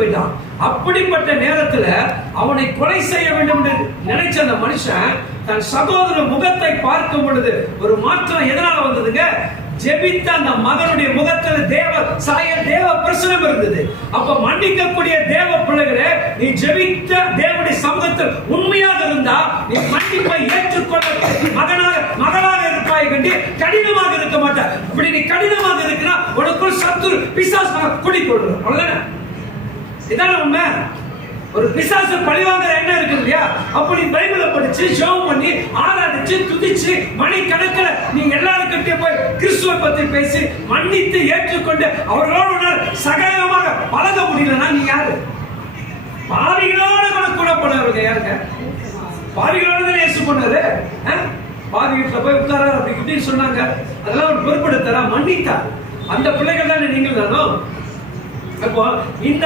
போயிட்டான். அப்படிப்பட்ட நேரத்துல அவனை கொலை செய்ய வேண்டும் என்று நினைச்ச அந்த மனுஷன் தன் சகோதர முகத்தை பார்க்கும் பொழுது ஒரு மாற்றம் எதனால வந்ததுங்க? ஜெபித்த அந்த மகனுடைய முகத்தில் தேவ சாயல், தேவ பிரசனம் இருந்தது. அப்ப மன்னிக்கக்கூடிய தேவ பிள்ளைகளே, நீ ஜெபித்த தேவனுடைய சமூகத்தில் உண்மையாக இருந்தா நீ மன்னிப்பை ஏற்றுக்கொள்ள மகனாக இருப்பாய் கண்டி கடினமாக இருக்க மாட்டார். இப்படி நீ கடினமாக இருக்கிறா உனக்குள் சத்துரு பிசாசு குடிக்கொள்ளும். அவ்வளவுதானே? இதான உண்மை. ஒரு பிசாசு பழிவாங்கிற என்ன இருக்கு இல்லையா? அப்படி பைபிளை படிச்சு ஜெபம் பண்ணி ஆராதிச்சு துதிச்சு மணிக்கணக்கில் நீ எல்லாருக்கிட்டையும் போய் கிறிஸ்துவை பத்தி பேசி மன்னித்து ஏற்றுக்கொண்டு அவர்களோடு சகாயமாக பழக முடியலன்னா நீ யாரு? பாவிகளோட கூட போனவங்க யாருங்க? பாவிகளோட தான் இயேசு போனாரு. பாவி வீட்டுல போய் உட்கார அப்படி இப்படின்னு சொன்னாங்க. அதெல்லாம் ஒரு பொறுப்படுத்தாரா? மன்னித்தார். அந்த பிள்ளைகள் தானே நீங்கள் தானோ? அப்போ இந்த